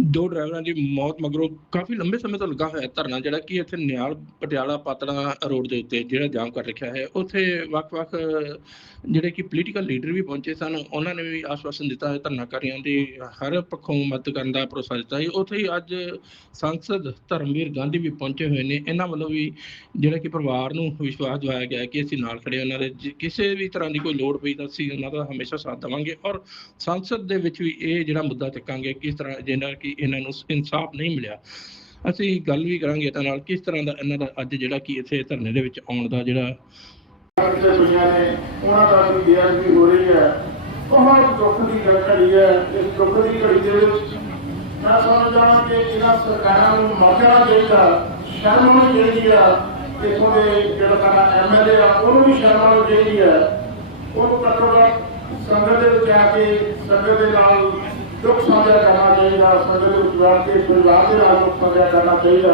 ਦੋ ਡਰਾਈਵਰਾਂ ਦੀ ਮੌਤ ਮਗਰੋਂ ਕਾਫੀ ਲੰਬੇ ਸਮੇਂ ਤੋਂ ਲੱਗਾ ਹੋਇਆ ਧਰਨਾ ਜਿਹੜਾ ਕਿ ਇੱਥੇ ਨਿਆਲ, ਪਟਿਆਲਾ ਪਾਤੜਾ ਰੋਡ ਦੇ ਉੱਤੇ ਜਿਹੜਾ ਜਾਮ ਕਰ ਰੱਖਿਆ ਹੈ। ਉੱਥੇ ਵੱਖ-ਵੱਖ ਜਿਹੜੇ ਕਿ ਪੋਲੀਟੀਕਲ ਲੀਡਰ ਵੀ ਪਹੁੰਚੇ ਸਨ, ਉਹਨਾਂ ਨੇ ਵੀ ਆਸ਼ਵਾਸਨ ਦਿੱਤਾ ਹੈ ਧਰਨਾਕਾਰੀਆਂ ਦੀ। ਹਰ ਪੱਖੋਂ ਮਦਦ ਕਰਨ ਦਾ ਭਰੋਸਾ ਦਿੱਤਾ ਹੈ। ਉੱਥੇ ਹੀ ਅੱਜ ਸੰਸਦ ਧਰਮਵੀਰ ਗਾਂਧੀ ਵੀ ਪਹੁੰਚੇ ਹੋਏ ਨੇ। ਇਹਨਾਂ ਵੱਲੋਂ ਵੀ ਜਿਹੜਾ ਕਿ ਪਰਿਵਾਰ ਨੂੰ ਵਿਸ਼ਵਾਸ ਦਿਵਾਇਆ ਗਿਆ ਕਿ ਅਸੀਂ ਨਾਲ ਖੜੇ ਉਹਨਾਂ ਦੇ ਕਿਸੇ ਵੀ ਤਰ੍ਹਾਂ ਦੀ ਕੋਈ ਲੋੜ ਪਈ ਤਾਂ ਅਸੀਂ ਉਹਨਾਂ ਦਾ ਹਮੇਸ਼ਾ ਸਾਥ ਦੇਵਾਂਗੇ। ਔਰ ਸੰਸਦ ਦੇ ਵਿੱਚ ਵੀ ਇਹ ਜਿਹੜਾ ਮੁੱਦਾ ਚੱਕਾਂਗੇ, ਕਿਸ ਤਰ੍ਹਾਂ ਜਿਹਨਾਂ ਕਿ ਇਹਨਾਂ ਨੂੰ ਇਨਸਾਫ ਨਹੀਂ ਮਿਲਿਆ। ਅਸੀਂ ਗੱਲ ਵੀ ਕਰਾਂਗੇ ਇਹਨਾਂ ਨਾਲ, ਕਿਸ ਤਰ੍ਹਾਂ ਦਾ ਇਹਨਾਂ ਦਾ ਅੱਜ ਜਿਹੜਾ ਕਿ ਇੱਥੇ ਧਰਨੇ ਦੇ ਵਿੱਚ ਆਉਣ ਦਾ ਜਿਹੜਾ ਕਿਤੇ ਦੁਨੀਆ ਨੇ ਉਹਨਾਂ ਦਾ ਵੀ ਬੇਅਦਬੀ ਹੋ ਰਹੀ ਹੈ। ਬਹੁਤ ਦੁੱਖ ਦੀ ਗੱਲ ਘੜੀ ਹੈ। ਇਸ ਦੁੱਖ ਦੀ ਘੜੀ ਦੇ ਵਿੱਚ ਮੈਂ ਸਮਝਦਾ ਕਿ ਇਹਨਾਂ ਸਰਕਾਰਾਂ ਨੂੰ ਮੌਕਾ ਚਾਹੀਦਾ, ਸ਼ਰਮ ਹੋਣੀ ਚਾਹੀਦੀ ਆ ਇਥੋਂ ਦੇ ਜਿਹੜਾ ਸਾਡਾ ਐਮਐਲਏ ਆ, ਉਹਨੂੰ ਵੀ ਸ਼ਰਮ ਆਉਣੀ ਚਾਹੀਦੀ ਹੈ। ਉਹਨੂੰ ਘੱਟੋ ਘੱਟ ਸੰਗਤ ਦੇ ਵਿੱਚ ਆ ਕੇ ਸੰਗਤ ਦੇ ਨਾਲ ਦੁੱਖ ਸਾਂਝਾ ਕਰਨਾ ਚਾਹੀਦਾ ਸੰਗਤ ਵਿੱਚ ਬੈਠ ਕੇ ਪਰਿਵਾਰ ਦੇ ਨਾਲ ਦੁੱਖ ਸਾਂਝਾ ਕਰਨਾ ਚਾਹੀਦਾ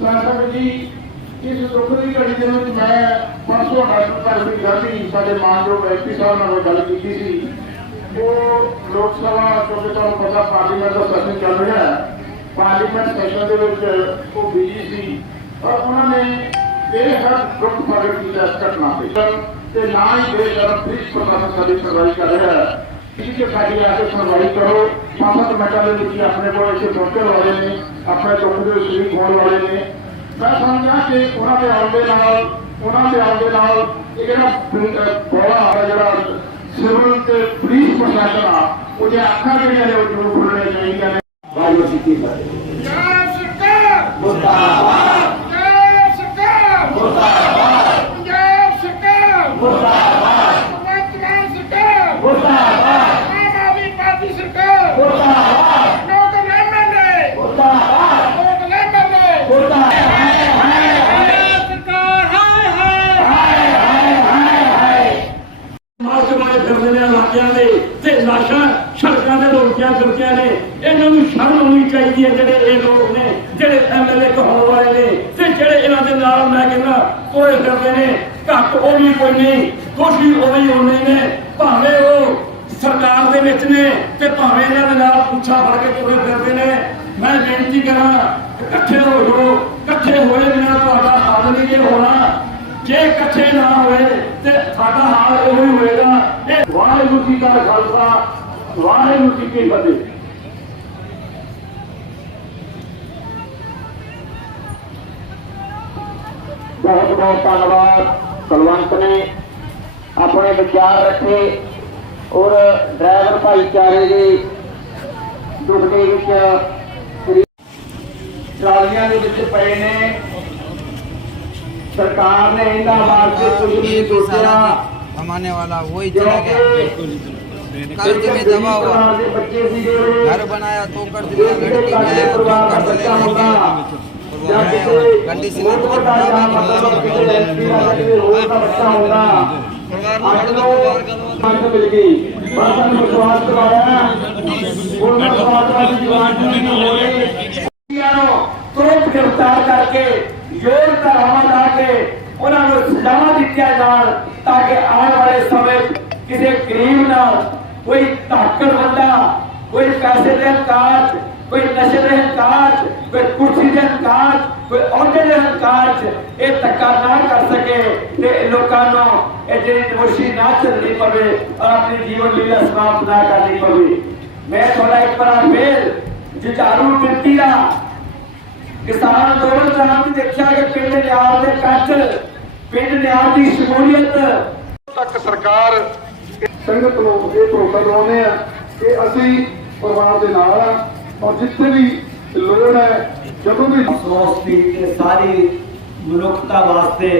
ਸੰਗਤ ਜੀ, ਇਸ ਦੁੱਖ ਦੀ ਘੜੀ ਦੇ ਵਿੱਚ ਮੈਂ ਪਰਸੋਂ ਡਾਕਟਰ ਧਰਮਵੀਰ ਗਾਂਧੀ ਸਾਡੇ ਮਾਨਯੋਗ ਐਮਪੀ ਸਾਹਿਬ ਨਾਲ ਗੱਲ ਕੀਤੀ ਸੀ। ਉਹ ਲੋਕ ਸਭਾ ਕਿਉਂਕਿ ਤੁਹਾਨੂੰ ਪਤਾ ਪਾਰਲੀਮੈਂਟ ਦਾ ਸੈਸ਼ਨ ਚੱਲ ਰਿਹਾ ਹੈ। ਪਾਰਲੀਮੈਂਟ ਸੈਸ਼ਨ ਦੇ ਵਿੱਚ ਉਹ ਬਿਜ਼ੀ ਸੀ। ਔਰ ਉਹਨਾਂ ਨੇ ਇਹ ਦੁੱਖ ਪ੍ਰਗਟ ਕੀਤਾ ਇਸ ਘਟਨਾ ਤੇ। ਤੇ ਨਾ ਹੀ ਬੇਸ਼ਰਮ ਪੁਲਿਸ ਪ੍ਰਸ਼ਾਸਨ ਸਾਡੀ ਸੁਣਵਾਈ ਕਰ ਰਿਹਾ ਹੈ। ਇਸ ਕੇ ਸਾਡੀ ਆ ਕੇ ਸੁਣਵਾਈ ਕਰੋ ਪੰਜ ਮਿੰਟਾਂ ਦੇ ਵਿੱਚ ਹੀ ਆਪਣੇ ਕੋਲ ਇੱਥੇ ਪਹੁੰਚਣ ਵਾਲੇ ਨੇ ਆਪਣੇ ਦੁੱਖ ਦੇ ਵਿੱਚ ਸ਼ਰੀਕ ਹੋਣ ਵਾਲੇ ਨੇ ਮੈਂ ਸਮਝਦਾ ਕਿ ਉਹਨਾਂ ਦੇ ਆਉਣ ਦੇ ਨਾਲ ਉਹਨਾਂ ਦੇ ਆਉਣ ਦੇ ਨਾਲ ਇਹ ਜਿਹੜਾ ਬੋਲਾ ਆ ਜਿਹੜਾ ਸਿਵਲ ਤੇ ਪੁਲਿਸ ਪ੍ਰਸ਼ਾਸਨ ਆ ਉਹਦੇ ਅੱਖਾਂ ਜਿਹੜੀਆਂ ਨੇ ਉਹ ਜ਼ਰੂਰ ਖੁੱਲਣੀਆਂ ਚਾਹੀਦੀਆਂ ਨੇ ਵਾਹਿਗੁਰੂ ਜੀ ਕੀ ਫਤਿਹ ਪੰਜਾਬ ਸਰਕਾਰ ਮੁਰਦਾਬਾਦ ਪੰਜਾਬ ਸਰਕਾਰ ਮੁਰਦਾਬਾਦ ਪੰਜਾਬ ਸਰਕਾਰ ਮੁਰਦਾਬਾਦ ਭਗਵੰਤ ਮਾਨ ਸਰਕਾਰ ਮੁਰਦਾਬਾਦ ਆਮ ਆਦਮੀ ਪਾਰਟੀ ਸਰਕਾਰ ਮੁਰਦਾਬਾਦ ਲੋਕ ਐਮਐਲਏ ਮੁਰਦਾਬਾਦ ਲੋਕ ਐਮਐਲਏ ਮੁਰਦਾਬਾਦ ਸਰਕਾਰ ਹਾਏ ਹਾਏ ਮਾਰਚ ਮਾਰੇ ਫਿਰਦੇ ਨੇ ਇਲਾਕਿਆਂ ਦੇ ਤੇ ਲਾਸ਼ਾਂ ਸੜਕਾਂ ਤੇ ਰੋਕਿਆ ਫਿਰਦੀਆਂ ਨੇ ਇਹਨਾਂ ਨੂੰ ਸ਼ਰਮ ਹੋਣੀ ਹੈ ਜਿਹੜੇ ਇਹ ਲੋਕ ਨੇ, ਜਿਹੜੇ ਐਮਐਲਏ ਕਹਾਉਣ ਵਾਲੇ ਨੇ, ਤੇ ਜਿਹੜੇ ਇਹਨਾਂ ਦੇ ਨਾਲ ਮੈਂ ਕਹਿੰਦਾ ਤੋਏ ਫਿਰਦੇ ਨੇ, ਘੱਟ ਉਹ ਵੀ ਕੋਈ ਨਹੀਂ ਦੋਸ਼ੀ ਉਹ ਵੀ ਉਹਨੇ ਨੇ, ਭਾਵੇਂ ਉਹ ਸਰਕਾਰ ਦੇ ਵਿੱਚ ਨੇ, ਤੇ ਭਾਵੇਂ ਇਹਨਾਂ ਦੇ ਨਾਲ ਪੁੱਛਾ ਫੜ ਕੇ ਤੁਰੇ ਫਿਰਦੇ ਨੇ। ਮੈਂ ਬੇਨਤੀ ਕਰਾਂ, ਇਕੱਠੇ ਹੋ ਜਾਓ, ਇਕੱਠੇ ਹੋਏ ਬਿਨਾਂ ਤੁਹਾਡਾ ਹੱਲ ਨਹੀਂ ਜੇ ਹੋਣਾ। ਜੇ ਇਕੱਠੇ ਨਾ ਹੋਏ, ਤੇ ਸਾਡਾ ਹਾਲ ਉਹ ਹੀ ਹੋਏਗਾ। ਇਹ ਵਾਹਿਗੁਰੂ ਜੀ ਕਾ ਖਾਲਸਾ, ਵਾਹਿਗੁਰੂ ਜੀ ਕੀ ਫਤਿਹ। ਬਹੁਤ ਬਹੁਤ ਧੰਨਵਾਦ ਕੁਲਵੰਤ ਨੇ ਆਪਣੇ ਵਿਚਾਰ ਰੱਖੇ ਔਰ ਡਰਾਈਵਰ ਭਾਈਚਾਰੇ ਦੇ ਦੁੱਖ ਦੇ ਵਿੱਚ ਟਰਾਲੀਆਂ ਦੇ ਵਿੱਚ ਪਏ ਨੇ ਸਰਕਾਰ ਨੇ ਇਹਨਾਂ ਵਾਸਤੇ ਕੁਝ ਨਹੀਂ ਸੋਚਿਆ कमाने वाला वही चला गया कर्ज में दबा हुआ ਬੱਚੇ ਸੀ ਜਿਹੜੇ घर बनाया तो कर्ज लिया लड़की में तो कर्ज ले लेंगे ਕੰਡੀ ਸਿੰਘ ਨੂੰ ਮਤਲਬ ਕਿਸੇ ਐਸਪੀ ਦਾ ਜਿਹੜੇ ਰੋਲ ਦਾ ਬੱਚਾ ਹੁੰਦਾ ਅੱਜ ਤੋਂ ਮੰਗ ਮਿਲ ਗਈ ਬਸ ਨੂੰ ਵਿਸ਼ਵਾਸ ਕਰਵਾਇਆ ਹੁਣ ਮੈਂ ਸਮਾਜਵਾਦੀ ਜਵਾਨ ਜੀ ਨੂੰ ਹੋਏ ਯਾਰੋ ਤੁਰੰਤ ਗ੍ਰਿਫਤਾਰ ਕਰਕੇ ਯੋਗ ਧਾਰਾਵਾਂ ਲਾ ਕੇ ਉਹਨਾਂ ਨੂੰ ਸਜ਼ਾਵਾਂ ਦਿੱਤੀਆਂ ਜਾਣ ਤਾਂ ਕਿ ਆਉਣ ਵਾਲੇ ਸਮੇਂ ਕਿਸੇ ਗਰੀਬ ਨਾਲ ਕੋਈ ਤਾਕਤ ਬੰਦਾ, ਕੋਈ ਪੈਸੇ ਦੇ ਤਾਜ ਕੋਈ ਨਸ਼ੇ ਦੇ ਹੰਕਾਰ 'ਚ, ਕੋਈ ਕੁਰਸੀ ਦੇ ਹੰਕਾਰ 'ਚ, ਕੋਈ ਅਹੁਦੇ ਦੇ ਹੰਕਾਰ 'ਚ ਇਹ ਧੱਕਾ ਨਾ ਕਰ ਸਕੇ ਤੇ ਲੋਕਾਂ ਨੂੰ ਇਹ ਜਿਹੜੀ ਨਮੋਸ਼ੀ ਨਾ ਚੱਲਣੀ ਪਵੇ ਔਰ ਆਪਣੀ ਜੀਵਨ ਲੀਲਾ ਸਮਾਪਤ ਨਾ ਕਰਨੀ ਪਵੇ। ਮੈਂ ਤੁਹਾਡਾ ਇੱਕ ਵਾਰ ਫੇਰ ਜੁਝਾਰੂ ਮਿੱਟੀ ਦਾ ਕਿਸਾਨ ਅੰਦੋਲਨ ਦੌਰਾਨ ਵੀ ਦੇਖਿਆ ਕਿ ਪਿੰਡ ਨਿਆਲ ਦੇ ਕੱਟ ਪਿੰਡ ਨਿਆਲ ਦੀ ਸ਼ਮੂਲੀਅਤ। ਤੱਕ ਸਰਕਾਰ ਸੰਗਤ ਨੂੰ ਇਹ ਭਰੋਸਾ ਦਿਵਾਉਂਦੇ ਆ ਕਿ ਅਸੀਂ ਪਰਿਵਾਰ ਦੇ ਨਾਲ ਆ। ਔਰ ਜਿੱਥੇ ਵੀ ਲੋੜ ਹੈ, ਜਦੋਂ ਵੀ ਅਫਸੋਸ ਦੀ ਕਿ ਸਾਰੀ ਮਨੁੱਖਤਾ ਵਾਸਤੇ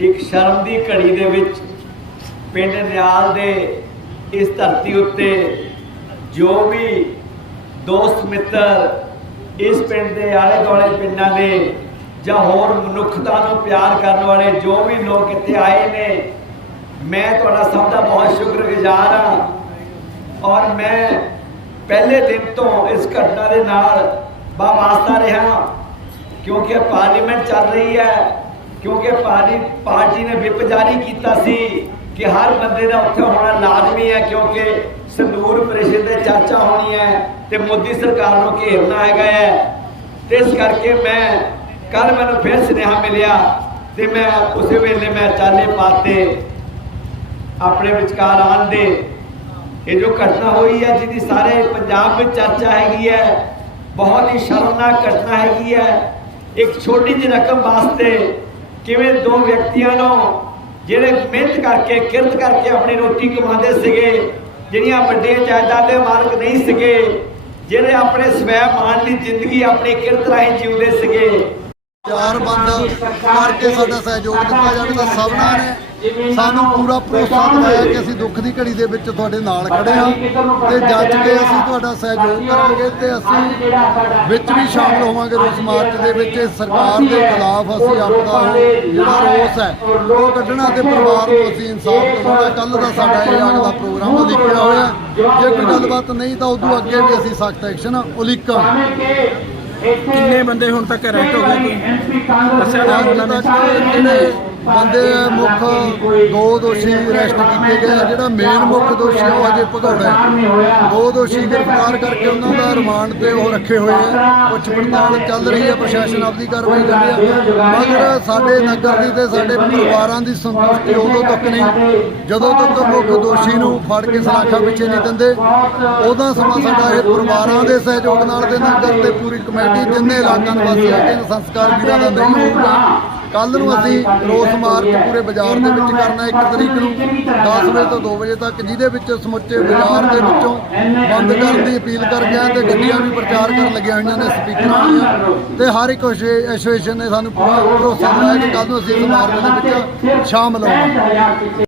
ਇੱਕ ਸ਼ਰਮ ਦੀ ਘੜੀ ਦੇ ਵਿੱਚ ਪਿੰਡ ਨਿਆਲ ਦੇ ਇਸ ਧਰਤੀ ਉੱਤੇ ਜੋ ਵੀ ਦੋਸਤ ਮਿੱਤਰ ਇਸ ਪਿੰਡ ਦੇ ਆਲੇ ਦੁਆਲੇ ਪਿੰਡਾਂ ਦੇ ਜਾਂ ਹੋਰ ਮਨੁੱਖਤਾ ਨੂੰ ਪਿਆਰ ਕਰਨ ਵਾਲੇ ਜੋ ਵੀ ਲੋਕ ਇੱਥੇ ਆਏ ਨੇ, ਮੈਂ ਤੁਹਾਡਾ ਸਭ ਦਾ ਬਹੁਤ ਸ਼ੁਕਰਗੁਜ਼ਾਰ ਹਾਂ ਔਰ ਮੈਂ ਪਹਿਲੇ ਦਿਨ ਤੋਂ ਇਸ ਘਟਨਾ ਦੇ ਨਾਲ ਵਾਸਤਾ ਰਿਹਾ, ਕਿਉਂਕਿ ਪਾਰਲੀਮੈਂਟ ਚੱਲ ਰਹੀ ਹੈ, ਕਿਉਂਕਿ ਪਾਰਟੀ ਪਾਰਟੀ ਨੇ ਵਿਪ ਜਾਰੀ ਕੀਤਾ ਸੀ ਕਿ ਹਰ ਬੰਦੇ ਦਾ ਉੱਥੇ ਹੋਣਾ ਲਾਜ਼ਮੀ ਹੈ, ਕਿਉਂਕਿ ਸੰਦੂਰ ਪ੍ਰੀਸ਼ਦ ਦੇ ਚਰਚਾ ਹੋਣੀ ਹੈ ਤੇ ਮੋਦੀ ਸਰਕਾਰ ਨੂੰ ਘੇਰਨਾ ਹੈਗਾ ਹੈ। ਤੇ ਇਸ ਕਰਕੇ ਮੈਂ ਕੱਲ ਮੈਨੂੰ ਫਿਰ ਸੁਨੇਹਾ ਮਿਲਿਆ ਤੇ ਮੈਂ ਉਸੇ ਵੇਲੇ ਮੈਂ ਚਾਲੇ ਪਾਤੇ ਆਪਣੇ ਵਿਚਕਾਰ ਆਉਣ ਦੇ ਇਹ ਜੋ ਘਟਨਾ ਹੋਈ ਹੈ, ਜਿਹਦੀ ਸਾਰੇ ਪੰਜਾਬ ਵਿੱਚ ਚਰਚਾ ਹੈਗੀ ਹੈ, ਬਹੁਤ ਹੀ ਸ਼ਰਮਨਾਕ ਘਟਨਾ ਹੈਗੀ ਹੈ। ਇੱਕ ਛੋਟੀ ਜਿਹੀ ਰਕਮ ਵਾਸਤੇ ਕਿਵੇਂ ਦੋ ਵਿਅਕਤੀਆਂ ਨੂੰ, ਜਿਹੜੇ ਮਿਹਨਤ ਕਰਕੇ, ਕਿਰਤ ਕਰਕੇ ਆਪਣੀ ਰੋਟੀ ਕਮਾਉਂਦੇ ਸੀਗੇ, ਜਿਹੜੀਆਂ ਵੱਡੀਆਂ ਜਾਇਦਾਦ ਦੇ ਮਾਲਕ ਨਹੀਂ ਸੀਗੇ, ਜਿਹੜੇ ਆਪਣੇ ਸਵੈ ਮਾਣ ਦੀ ਜ਼ਿੰਦਗੀ, ਆਪਣੀ ਕਿਰਤ ਰਾਹੀਂ ਜਿਉਂਦੇ ਸੀਗੇ ਚਾਰ ਬੰਦ ਕਰਕੇ ਸਾਡਾ ਸਹਿਯੋਗ ਦਿੱਤਾ ਜਾਵੇ ਤਾਂ ਸਭਨਾਂ ਨੇ ਸਾਨੂੰ ਪੂਰਾ ਭਰੋਸਾ ਦਿਵਾਇਆ ਕਿ ਅਸੀਂ ਦੁੱਖ ਦੀ ਘੜੀ ਦੇ ਵਿੱਚ ਤੁਹਾਡੇ ਨਾਲ ਖੜੇ ਹਾਂ ਤੇ ਜੱਜ ਕੇ ਅਸੀਂ ਤੁਹਾਡਾ ਸਹਿਯੋਗ ਕਰਾਂਗੇ ਤੇ ਅਸੀਂ ਵਿੱਚ ਵੀ ਸ਼ਾਮਲ ਹੋਵਾਂਗੇ ਰੋਸ ਮਾਰਚ ਦੇ ਵਿੱਚ। ਸਰਕਾਰ ਦੇ ਖਿਲਾਫ ਅਸੀਂ ਆਪਦਾ ਜਿਹੜਾ ਰੋਸ ਹੈ, ਉਹ ਕੱਢਣਾ ਤੇ ਪਰਿਵਾਰ ਨੂੰ ਅਸੀਂ ਇਨਸਾਫ ਦਵਾਉਣਾ। ਕੱਲ ਦਾ ਸਾਡਾ ਇਹ ਅਗਲਾ ਪ੍ਰੋਗਰਾਮ ਉਲੀਕਿਆ ਹੋਇਆ ਜੇ ਕੋਈ ਗੱਲਬਾਤ ਨਹੀਂ ਤਾਂ ਉਦੋਂ ਅੱਗੇ ਵੀ ਅਸੀਂ ਸਖਤ ਐਕਸ਼ਨ ਉਲੀਕਾਂਗੇ। ਕਿੰਨੇ ਬੰਦੇ ਹੁਣ ਤੱਕ ਅਰੈਸਟ ਹੋ ਗਏ? ਦੱਸਿਆ ਜਾ ਉਹਨਾਂ ਨੇ ਜਿਹੜੇ ਬੰਦੇ ਮੁੱਖ ਦੋ ਦੋਸ਼ੀ ਅਰੈਸਟ ਕੀਤੇ ਗਏ ਆ। ਜਿਹੜਾ ਮੇਨ ਮੁੱਖ ਦੋਸ਼ੀ ਉਹ ਅਜੇ ਭਗੌੜਾ ਹੈ। ਦੋ ਦੋਸ਼ੀ ਗ੍ਰਿਫਤਾਰ ਕਰਕੇ ਉਹਨਾਂ ਦਾ ਰਿਮਾਂਡ ਤੇ ਉਹ ਰੱਖੇ ਹੋਏ ਆ। ਪੁੱਛ ਪੜਤਾਲ ਚੱਲ ਰਹੀ ਹੈ ਪ੍ਰਸ਼ਾਸਨ ਆਪਦੀ ਕਾਰਵਾਈ ਕਰ ਰਿਹਾ। ਮਗਰ ਸਾਡੇ ਨਗਰ ਦੀ ਤੇ ਸਾਡੇ ਪਰਿਵਾਰਾਂ ਦੀ ਸੰਤੁਸ਼ਟੀ ਉਦੋਂ ਤੱਕ ਨਹੀਂ। ਜਦੋਂ ਤੱਕ ਮੁੱਖ ਦੋਸ਼ੀ ਨੂੰ ਫੜ ਕੇ ਸਲਾਖਾਂ ਪਿੱਛੇ ਨਹੀਂ ਦਿੰਦੇ। ਉਦੋਂ ਸਮਾਂ ਸਾਡਾ ਇਹ ਪਰਿਵਾਰਾਂ ਦੇ ਸਹਿਯੋਗ ਨਾਲ ਤੇ ਨਗਰ ਤੇ ਪੂਰੀ ਕਮੇਟੀ, ਜਿੰਨੇ ਇਲਾਕਾ ਨਿਵਾਸੀ ਹੈਗੇ ਨੇ ਸੰਸਕਾਰ ਵੀਰਾਂ ਦਾ ਨਹੀਂ ਹੋਊਗਾ। ਕੱਲ ਨੂੰ ਅਸੀਂ ਰੋਸ ਮਾਰਚ ਪੂਰੇ ਬਾਜ਼ਾਰ ਦੇ ਵਿੱਚ ਕਰਨਾ ਇੱਕ ਤਰੀਕ ਨੂੰ 10 ਵਜੇ ਤੋਂ 2 ਵਜੇ ਤੱਕ, ਜਿਹਦੇ ਵਿੱਚ ਸਮੁੱਚੇ ਬਾਜ਼ਾਰ ਦੇ ਵਿੱਚੋਂ ਬੰਦ ਕਰਨ ਦੀ ਅਪੀਲ ਕਰ ਗਿਆ ਤੇ ਗੱਡੀਆਂ ਵੀ ਪ੍ਰਚਾਰ ਕਰਨ ਲੱਗੀਆਂ ਹੋਈਆਂ ਨੇ, ਸਪੀਕਰਾਂ ਵਾਲੀਆਂ ਤੇ ਹਰ ਇੱਕ ਐਸੋਸੀਏਸ਼ਨ ਨੇ ਸਾਨੂੰ ਪੂਰਾ ਭਰੋਸਾ ਦਿਵਾਇਆ ਕਿ ਕੱਲ ਨੂੰ ਅਸੀਂ ਇਸ ਮਾਰਚ ਦੇ ਵਿੱਚ ਸ਼ਾਮਲ ਹੋਵਾਂਗੇ।